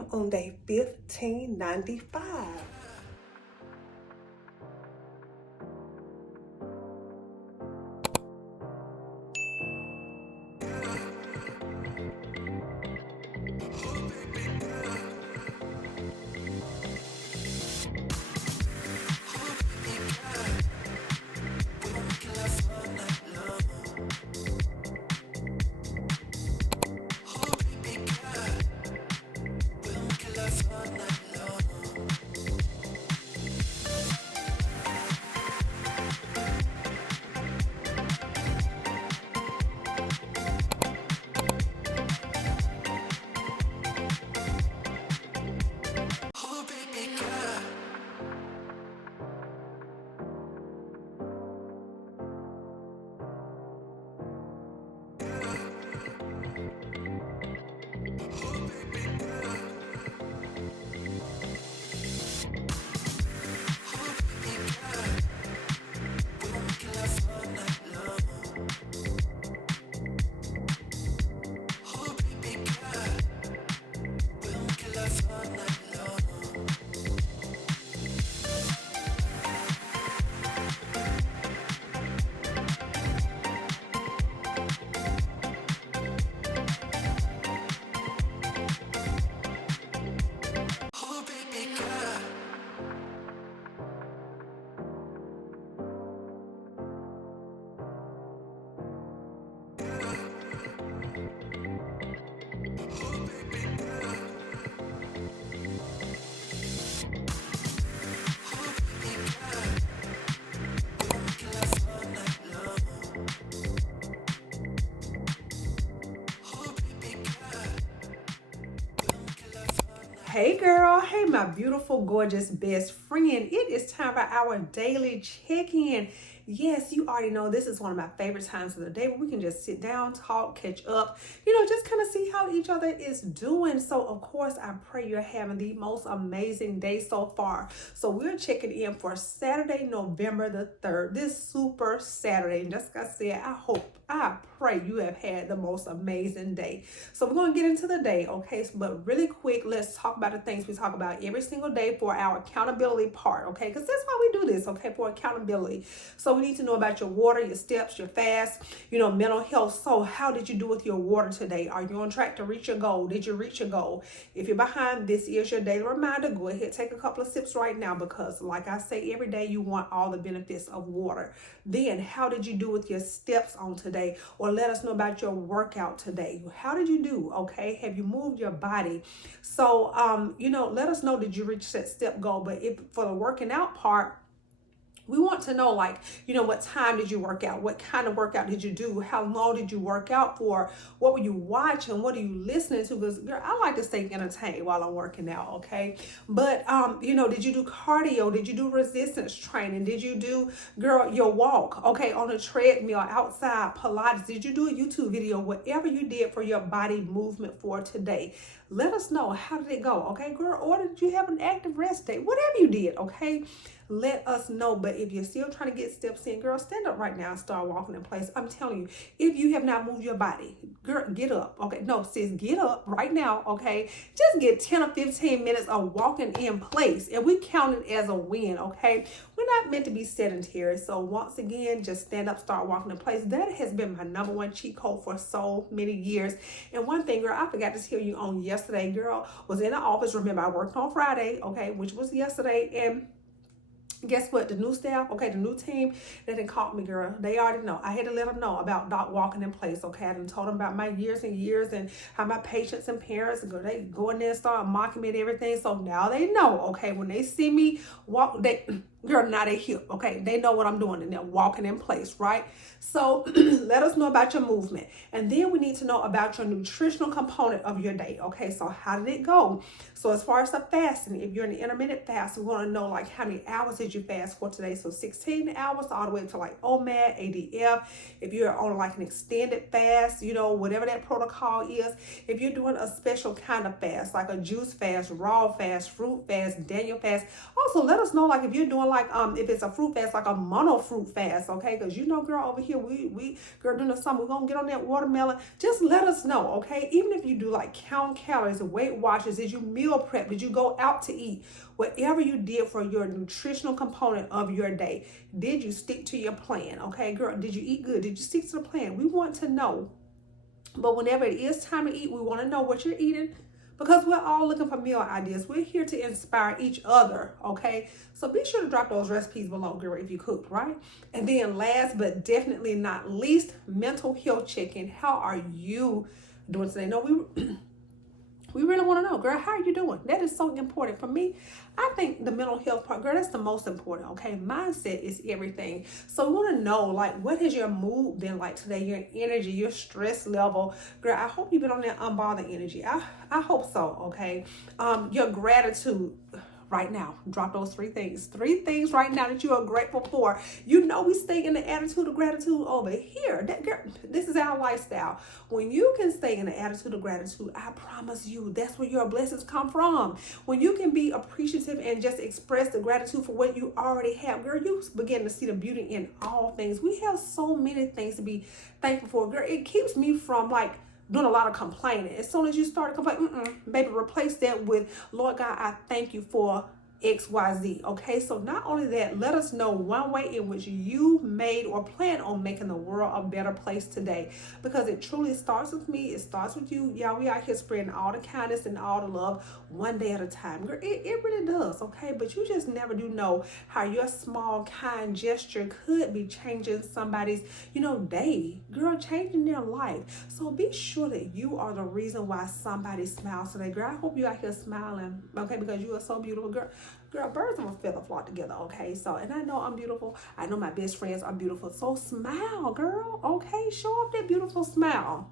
am on day 1595. Hey girl, hey my beautiful, gorgeous best friend. It is time for our daily check-in. Yes, you already know this is one of my favorite times of the day where we can just sit down, talk, catch up, just kind of see how each other is doing. So of course, I pray you're having the most amazing day so far. So we're checking in for Saturday, November the 3rd, this super Saturday. And just like I said, I pray you have had the most amazing day. So we're going to get into the day, okay? But really quick, let's talk about the things we talk about every single day for our accountability part, okay? Because that's why we do this, okay, for accountability. So we need to know about your water, your steps, your fast, mental health. So how did you do with your water today? Are you on track to reach your goal? Did you reach your goal? If you're behind, this is your daily reminder. Go ahead, take a couple of sips right now because like I say, every day you want all the benefits of water. Then how did you do with your steps on today? Or let us know about your workout today. How did you do? Okay. Have you moved your body? So, let us know, did you reach that step goal? But if for the working out part, we want to know, what time did you work out? What kind of workout did you do? How long did you work out for? What were you watching? What are you listening to? Because, girl, I like to stay entertained while I'm working out, okay? But, did you do cardio? Did you do resistance training? Did you do, girl, your walk, okay, on a treadmill, outside, Pilates? Did you do a YouTube video? Whatever you did for your body movement for today, let us know. How did it go, okay, girl? Or did you have an active rest day? Whatever you did, okay? Let us know. But if you're still trying to get steps in, girl, stand up right now and start walking in place. I'm telling you, if you have not moved your body, girl, get up. Okay, no, sis, get up right now. Okay, just get 10 or 15 minutes of walking in place, and we count it as a win. Okay, we're not meant to be sedentary. So once again, just stand up, start walking in place. That has been my number one cheat code for so many years. And one thing, girl, I forgot to tell you on yesterday, girl, was in the office. Remember, I worked on Friday, okay, which was yesterday, and guess what? The new staff, okay, the new team, they didn't call me, girl. They already know. I had to let them know about Doc walking in place, okay? I done told them about my years and years and how my patients and parents, they go in there and start mocking me and everything. So now they know, okay? When they see me walk, girl, now they here, okay? They know what I'm doing and they're walking in place, right? So let us know about your movement. And then we need to know about your nutritional component of your day, okay? So how did it go? So as far as the fasting, if you're in the intermittent fast, we want to know how many hours did you fast for today? So 16 hours all the way to OMAD, ADF. If you're on an extended fast, whatever that protocol is. If you're doing a special kind of fast, like a juice fast, raw fast, fruit fast, Daniel fast. Also, let us know if you're doing like if it's a fruit fast, like a mono fruit fast, okay? Because you know, girl, over here we girl, during the summer we're gonna get on that watermelon. Just let us know, okay? Even if you do like count calories, Weight Watchers, did you meal prep, did you go out to eat, whatever you did for your nutritional component of your day, did you stick to your plan? Okay, girl, did you eat good? Did you stick to the plan? We want to know. But whenever it is time to eat, we want to know what you're eating, because we're all looking for meal ideas. We're here to inspire each other, okay? So be sure to drop those recipes below, girl, if you cook, right? And then last but definitely not least, mental health check-in. How are you doing today? No, we really want to know, girl, how are you doing? That is so important. For me, I think the mental health part, girl, that's the most important, okay? Mindset is everything. So we want to know, like, what has your mood been like today? Your energy, your stress level. Girl, I hope you've been on that unbothered energy. I hope so, okay? Your gratitude. Right now, drop those three things right now that you are grateful for. You know, we stay in the attitude of gratitude over here. That girl, this is our lifestyle. When you can stay in the attitude of gratitude, I promise you, that's where your blessings come from. When you can be appreciative and just express the gratitude for what you already have, girl, you begin to see the beauty in all things. We have so many things to be thankful for, girl. It keeps me from like doing a lot of complaining. As soon as you start complaining, baby, replace that with, Lord God, I thank you for XYZ. Okay, so not only that, let us know one way in which you made or plan on making the world a better place today, because it truly starts with me. It starts with you. Yeah, we out here spreading all the kindness and all the love one day at a time. Girl, it really does, okay? But you just never do know how your small kind gesture could be changing somebody's, day. Girl, changing their life. So be sure that you are the reason why somebody smiles today. Girl, I hope you out here smiling, okay? Because you are so beautiful, girl. Girl, birds of a feather flock together, okay? So, and I know I'm beautiful. I know my best friends are beautiful. So smile, girl, okay? Show off that beautiful smile.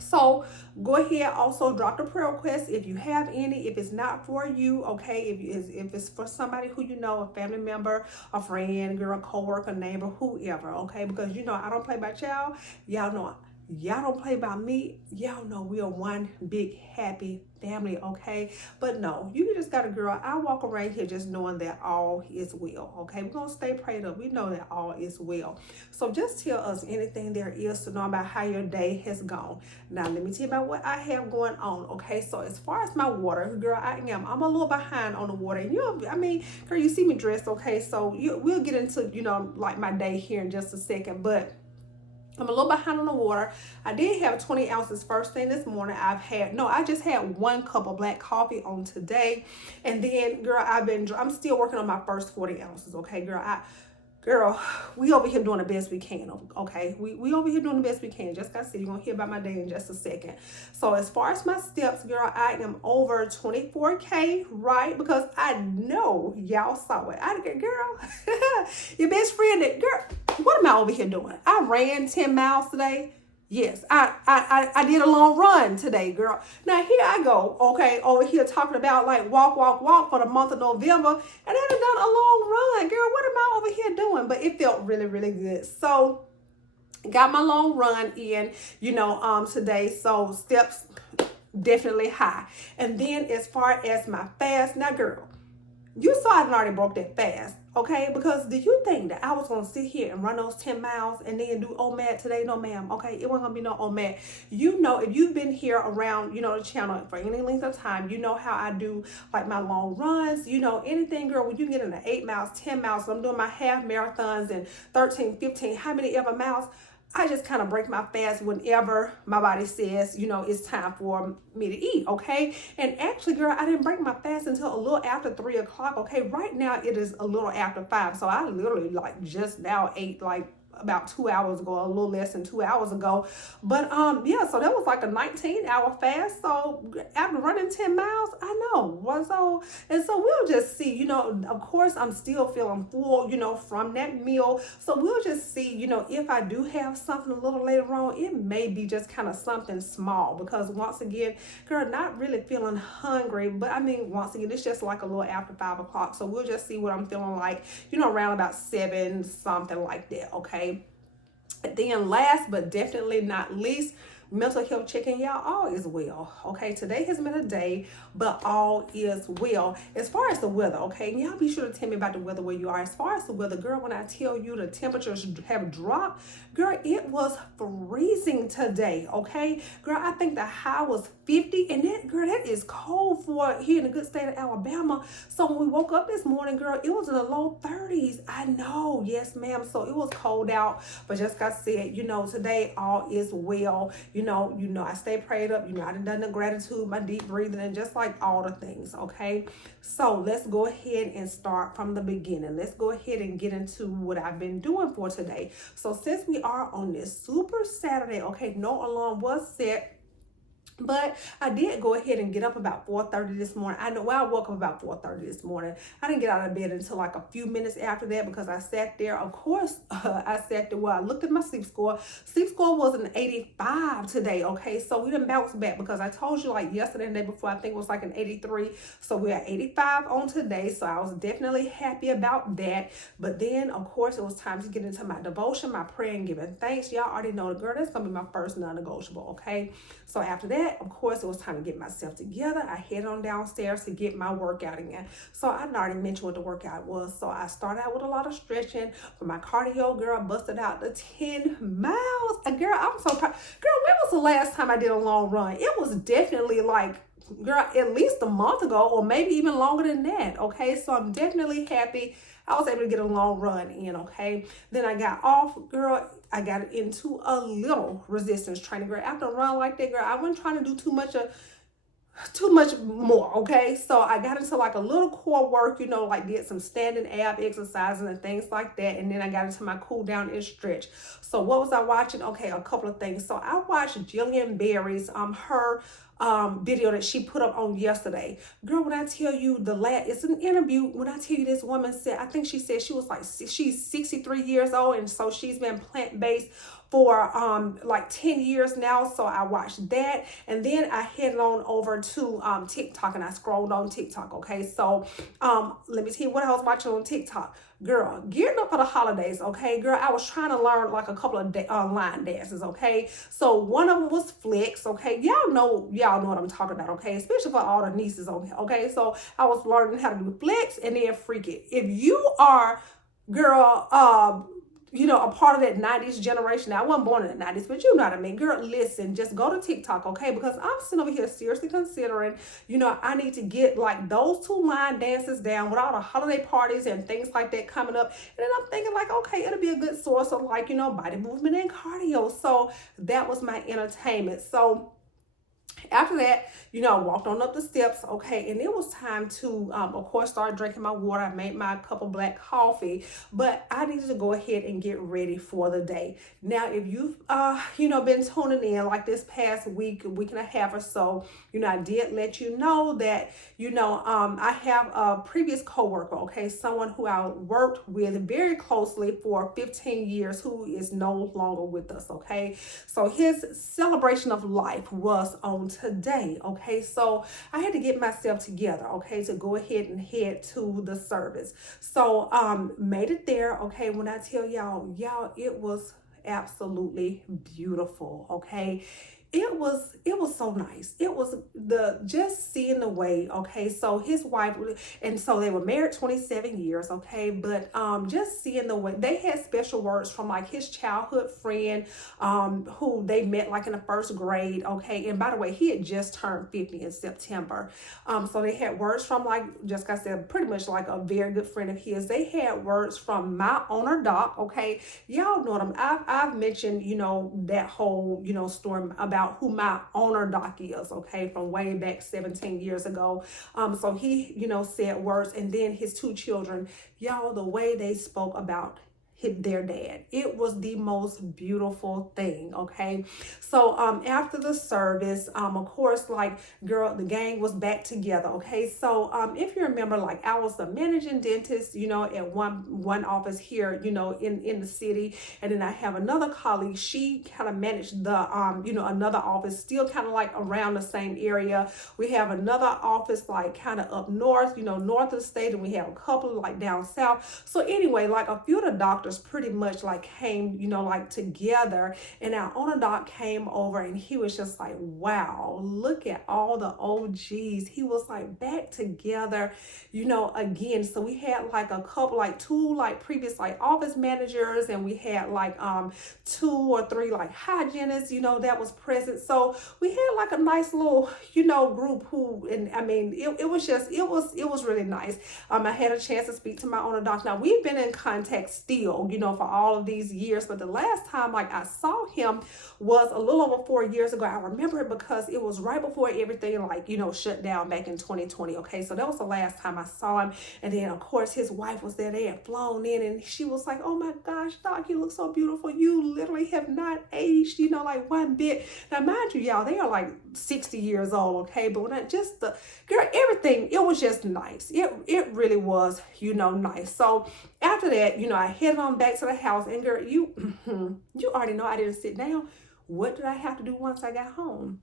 So go ahead, also drop the prayer request if you have any. If it's not for you, okay, if it's for somebody who you know, a family member, a friend, girl, co-worker, neighbor, whoever, okay? Because I don't play by y'all. Y'all don't play by me. Y'all know we are one big happy family, okay? But no, you just got a girl. I walk around here just knowing that all is well, okay? We're going to stay prayed up. We know that all is well. So just tell us anything there is to know about how your day has gone. Now, let me tell you about what I have going on, okay? So as far as my water, girl, I'm a little behind on the water. And girl, you see me dressed, okay? So we'll get into, like my day here in just a second, but I'm a little behind on the water. I did have 20 ounces first thing this morning. I just had 1 cup of black coffee on today. And then, girl, I'm still working on my first 40 ounces, okay, girl, we over here doing the best we can, okay? We over here doing the best we can. Just like I said, you're going to hear about my day in just a second. So as far as my steps, girl, I am over 24K, right? Because I know y'all saw it. Girl, your best friend, girl, what am I over here doing? I ran 10 miles today. Yes, I did a long run today, girl. Now here I go, okay, over here talking about like walk for the month of November, and I done done a long run, girl. What am I over here doing? But it felt really, really good. So got my long run in, today. So steps definitely high. And then as far as my fast, now girl, you saw I already broke that fast, okay? Because do you think that I was going to sit here and run those 10 miles and then do OMAD today? No, ma'am, okay? It wasn't going to be no OMAD. If you've been here around, the channel for any length of time, you know how I do, like, my long runs, anything, girl, when you get into 8 miles, 10 miles, so I'm doing my half marathons and 13, 15, how many ever miles, I just kind of break my fast whenever my body says, it's time for me to eat, okay? And actually, girl, I didn't break my fast until a little after 3 o'clock, okay? Right now, it is a little after 5, so I literally, just now ate, about 2 hours ago, a little less than 2 hours ago. But yeah, so that was like a 19-hour fast. So after running 10 miles, I know. So we'll just see, of course I'm still feeling full, from that meal. So we'll just see, if I do have something a little later on, it may be just kind of something small, because once again, girl, not really feeling hungry, but once again, it's just like a little after 5 o'clock. So we'll just see what I'm feeling like, around about 7, something like that, okay? And then last but definitely not least, mental health check-in, y'all. All is well. Okay, today has been a day, but all is well. As far as the weather, okay, y'all be sure to tell me about the weather where you are. As far as the weather, girl, when I tell you the temperatures have dropped, girl, it was freezing today. Okay, girl, I think the high was 50, and that, girl, that is cold for here in the good state of Alabama. So when we woke up this morning, girl, it was in the low 30s. I know, yes, ma'am. So it was cold out, but just like I said, today all is well. I stay prayed up. I done the gratitude, my deep breathing, and just like all the things. Okay, so let's go ahead and start from the beginning. Let's go ahead and get into what I've been doing for today. So since we are on this Super Saturday, okay, no alarm was set. But I did go ahead and get up about 4:30 this morning. I know I woke up about 4:30 this morning. I didn't get out of bed until like a few minutes after that because I sat there. Of course, I sat there. Well, I looked at my sleep score. Sleep score was an 85 today. Okay, so we didn't bounce back because I told you like yesterday and the day before, I think it was like an 83. So we're at 85 on today. So I was definitely happy about that. But then, of course, it was time to get into my devotion, my prayer and giving thanks. Y'all already know the girl. That's going to be my first non-negotiable. Okay, so after that, of course, it was time to get myself together. I head on downstairs to get my workout in. So I already mentioned what the workout was. So I started out with a lot of stretching. For my cardio, girl, I busted out the 10 miles. Girl, I'm so proud. Girl, when was the last time I did a long run? It was definitely like, girl, at least a month ago, or maybe even longer than that. Okay, so I'm definitely happy I was able to get a long run in. Okay, then I got off, girl. I got into a little resistance training, girl. After a run like that, girl, I wasn't trying to do too much more. Okay, so I got into like a little core work, like did some standing ab exercises and things like that, and then I got into my cool down and stretch. So what was I watching? Okay, a couple of things. So I watched Jillian Berry's her video that she put up on yesterday. Girl, when I tell you it's an interview. When I tell you this woman said, I think she said she was like, she's 63 years old, and so she's been plant-based for like 10 years now. So I watched that, and then I headed on over to TikTok, and I scrolled on TikTok. Okay, so let me tell you what I was watching on TikTok. Girl, gearing up for the holidays. Okay, girl, I was trying to learn like a couple of line dances. Okay, so one of them was flex. Okay, y'all know what I'm talking about. Okay, especially for all the nieces. Okay, so I was learning how to do flex and then freak it. If you are, girl, a part of that 90s generation. Now, I wasn't born in the 90s, but you know what I mean. Girl, listen, just go to TikTok, okay? Because I'm sitting over here seriously considering, I need to get like those 2 line dances down with all the holiday parties and things like that coming up. And then I'm thinking like, okay, it'll be a good source of like, body movement and cardio. So that was my entertainment. So after that, I walked on up the steps, okay, and it was time to, of course, start drinking my water. I made my cup of black coffee, but I needed to go ahead and get ready for the day. Now, if you've, been tuning in like this past week and a half or so, I did let you know that, I have a previous coworker, okay, someone who I worked with very closely for 15 years who is no longer with us, okay. So his celebration of life was on today. Okay, so I had to get myself together, okay, to go ahead and head to the service. So made it there. Okay, when I tell y'all, it was absolutely beautiful. Okay, it was so nice. It was just seeing the way, okay, so his wife, and so they were married 27 years, okay, but just seeing the way they had special words from like his childhood friend who they met like in the first grade, okay, and by the way, he had just turned 50 in September. So they had words from, like just like I said, pretty much like a very good friend of his. They had words from my owner Doc, okay, y'all know them. I've mentioned, that whole, story about who my owner Doc is, okay, from way back 17 years ago. So he, said words, and then his 2 children, y'all, the way they spoke about their dad, it was the most beautiful thing. Okay, so after the service, of course, like, girl, the gang was back together. Okay, so if you remember, like, I was the managing dentist, at one office here, in the city, and then I have another colleague. She kind of managed the another office, still kind of like around the same area. We have another office like kind of up north, north of the state, and we have a couple like down south. So anyway, like a few of the doctors doctors pretty much like came, you know, like together, and our owner doc came over and he was just like, wow, look at all the OGs. He was like back together, you know, again. So we had like a couple, like two like previous like office managers, and we had like 2 or 3 like hygienists, you know, that was present. So we had like a nice little, you know, group who, and I mean, it was just, it was really nice. I had a chance to speak to my owner doc. Now we've been in contact still, you know, for all of these years, but the last time like I saw him was a little over 4 years ago. I remember it because it was right before everything like, you know, shut down back in 2020. Okay, so that was the last time I saw him. And then of course his wife was there. They had flown in, and she was like, oh my gosh, doc, you look so beautiful. You literally have not aged, you know, like one bit. Now mind you, y'all, they are like 60 years old. Okay, but when I just girl, everything, it was just nice. It really was, you know, nice. So after that, you know, I headed on back to the house, and girl, you already know I didn't sit down. What did I have to do once I got home?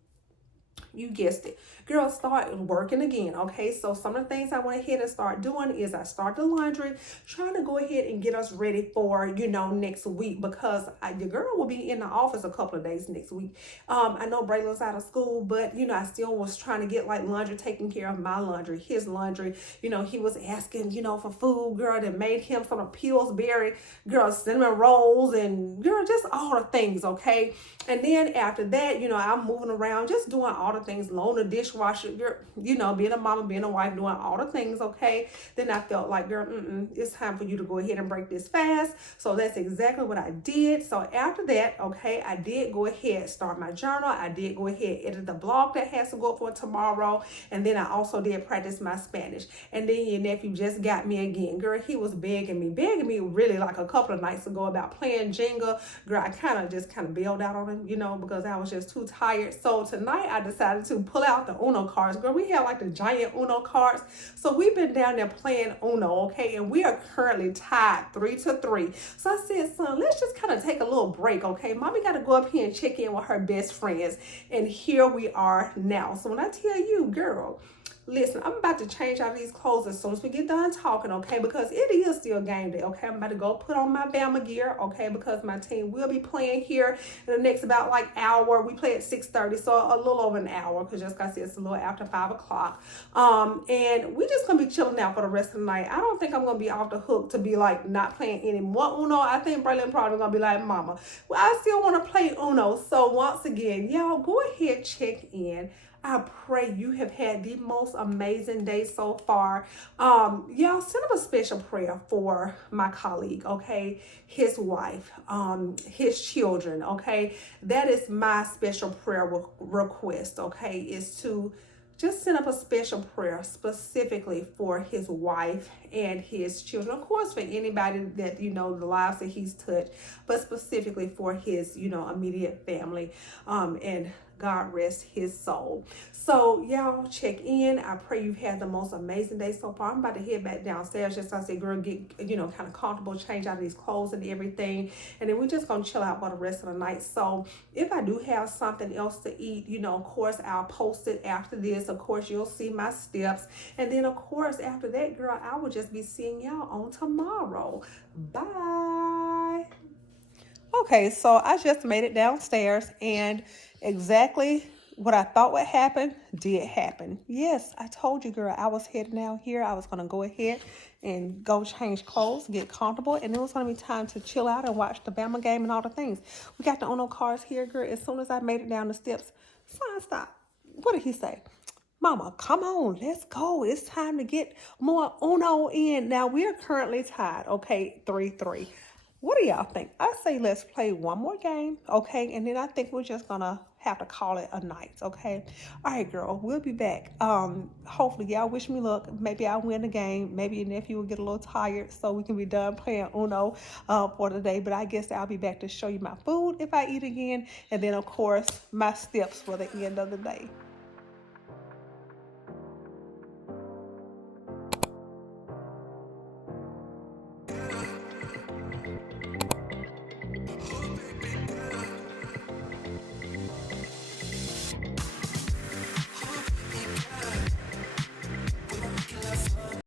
You guessed it, girl, start working again. Okay, so some of the things I went ahead and start doing is I start the laundry, trying to go ahead and get us ready for, you know, next week, because your girl will be in the office a couple of days next week. I know Braylon's out of school, but you know, I still was trying to get like laundry, taking care of my laundry, his laundry. You know, he was asking, you know, for food, girl, that made him some of Pillsbury, girl, cinnamon rolls, and girl, just all the things. Okay, and then after that, you know, I'm moving around, just doing all the things, loan the dishwasher, girl, you know, being a mama, being a wife, doing all the things. Okay, then I felt like, girl, it's time for you to go ahead and break this fast. So that's exactly what I did. So after that, okay, I did go ahead, start my journal. I did go ahead, edit the blog that has to go up for tomorrow, and then I also did practice my Spanish. And then your nephew just got me again, girl. He was begging me really like a couple of nights ago about playing Jenga. Girl, I kind of bailed out on him, you know, because I was just too tired. So tonight I decided to pull out the Uno cards. Girl, we had like the giant Uno cards. So we've been down there playing Uno, okay? And we are currently tied 3-3. So I said, son, let's just kind of take a little break, okay? Mommy got to go up here and check in with her best friends. And here we are now. So when I tell you, girl, listen, I'm about to change out these clothes as soon as we get done talking, okay? Because it is still game day, okay? I'm about to go put on my Bama gear, okay? Because my team will be playing here in the next about like hour. We play at 6:30, so a little over an hour, because just like I said, it's a little after 5 o'clock. And we just gonna be chilling out for the rest of the night. I don't think I'm gonna be off the hook to be like not playing any more Uno. I think Braylon probably gonna be like, mama, well, I still want to play Uno. So once again, y'all go ahead, check in. I pray you have had the most amazing day so far. Y'all send up a special prayer for my colleague, okay? His wife, his children, okay? That is my special prayer request, okay? Is to just send up a special prayer specifically for his wife and his children. Of course, for anybody that, you know, the lives that he's touched, but specifically for his, you know, immediate family, and God rest his soul. So y'all check in. I pray you've had the most amazing day so far. I'm about to head back downstairs. Just like I said, girl, get, you know, kind of comfortable, change out of these clothes and everything. And then we're just going to chill out for the rest of the night. So if I do have something else to eat, you know, of course, I'll post it after this. Of course, you'll see my steps. And then, of course, after that, girl, I will just be seeing y'all on tomorrow. Bye. Okay, so I just made it downstairs, and exactly what I thought would happen did happen. Yes, I told you, girl, I was heading out here. I was going to go ahead and go change clothes, get comfortable, and it was going to be time to chill out and watch the Bama game and all the things. We got the Uno cards here, girl. As soon as I made it down the steps, son, stop. What did he say? Mama, come on, let's go. It's time to get more Uno in. Now, we are currently tied, okay, 3-3. What do y'all think? I say let's play one more game, okay? And then I think we're just gonna have to call it a night, okay? All right, girl, we'll be back. Hopefully, y'all wish me luck. Maybe I'll win the game. Maybe your nephew will get a little tired so we can be done playing Uno for the day. But I guess I'll be back to show you my food if I eat again. And then, of course, my steps for the end of the day.